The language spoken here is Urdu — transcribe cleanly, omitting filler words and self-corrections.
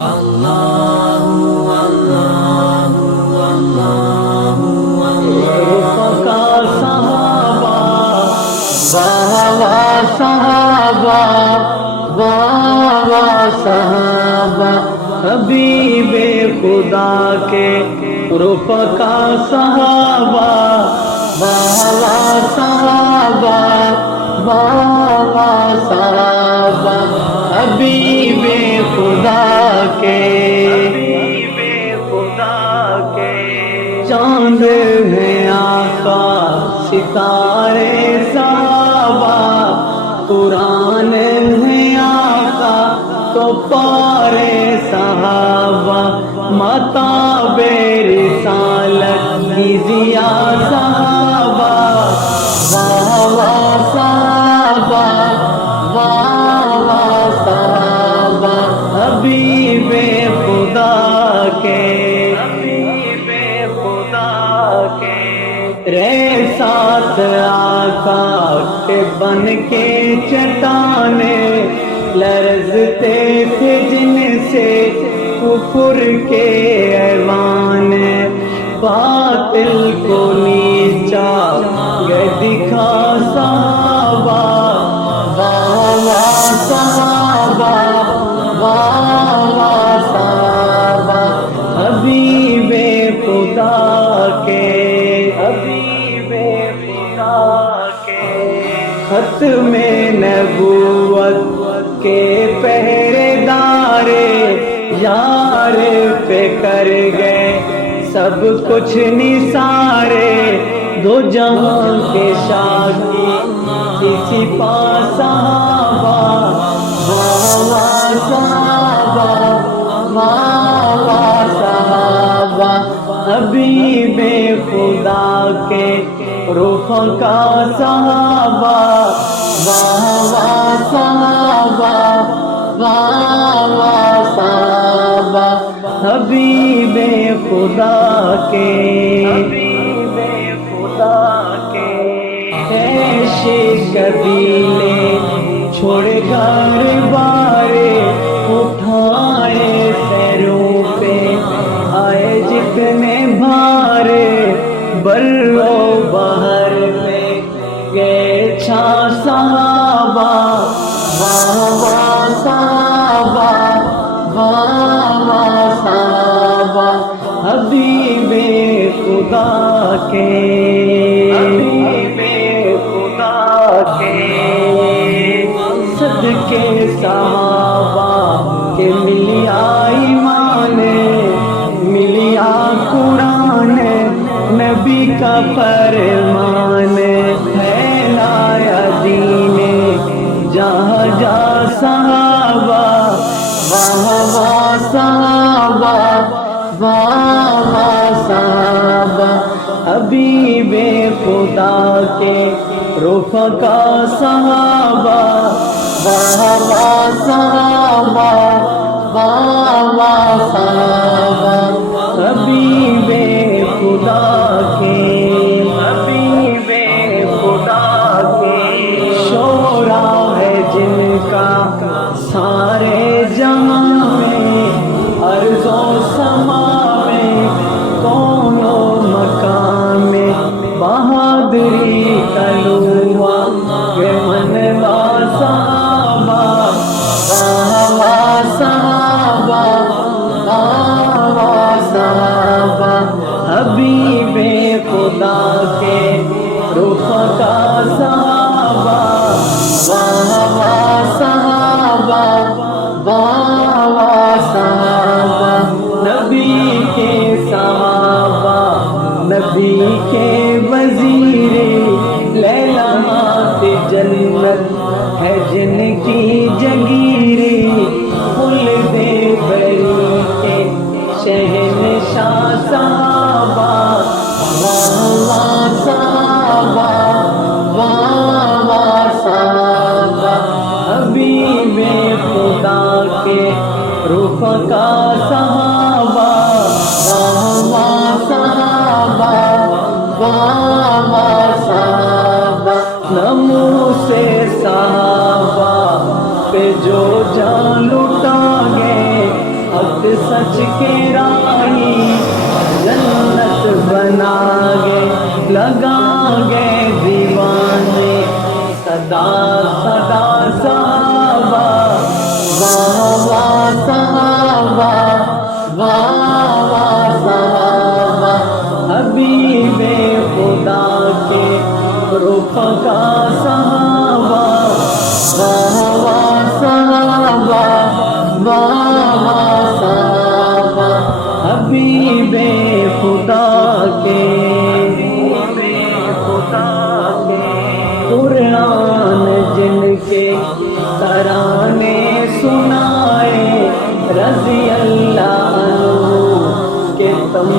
صحابہ حبیب خدا کے رفقا صحابہ، صحابہ صحابہ حبیب خدا کے چاند ہیں آقا ستارے صحابہ، قرآن ہے آقا تو پارے صحابہ، متاب رسالت کی ضیا صحابہ، صحابہ صحابہ حبیب خدا کے رے ساتھ آقا کے بن کے چٹانے، لرزتے تھے جن سے کفر کے ایوان، باطل کو نیچا گئے دکھا صحابہ، صحابہ صحابہ حبیب خدا کے ختم نبوت کے پہرے دارے یار پہ کر گئے سب کچھ نثارے، دو جہاں کے شاکی کسی پاس صحابہ، صحابہ صحابہ حبیب خدا کے رفقا صحابہ، صحابہ صحابہ حبیب خدا کے قبیلے چھوڑ گھر بارے اٹھائے سیروں پہ آئے جتنے بھارے، برو بہر میں گئے چھا صحابہ، صحابہ صحابہ حبیب خدا کے صدقے صحابہ کے ملیا ایمان، ملیا قرآن نبی کا فرمان، پھیلایا دین جہاں جا صحابہ، صحابہ صحابہ حبیب خدا کے رفقا صحابہ، صحابہ صحابہ حبیب خدا کے شورا ہے جن کا سارے جہاں میں، ارض و سما میں کونوں مقام میں، بہادری کلوا کے منوا صحابہ، صحابہ صحابہ حبیب خدا کے رفقا صحابہ، صحابہ صحابہ نبی کے صحابہ، نبی کے وزیر، لیلامات جنت ہے جن کی جگیری، خلد بری کے شہنشاہ صحابہ، صحابہ صحابہ حبیب خدا کے رفقا صحابہ، صحابہ صحابہ نمو سے صحابہ پہ جو جان لٹا گے، حق سچ کے راہی جنت بنا گے لگا گے دیوانے صدا صدا صحابہ واہ واہ صحابہ واہ واہ صحابہ حبیب خدا کے رفقا صحابہ واہ واہ صحابہ واہ واہ صحابہ حبیب خدا کے قرآن جن کے ترانے سنائے رضی اللہ عنہ کہ تم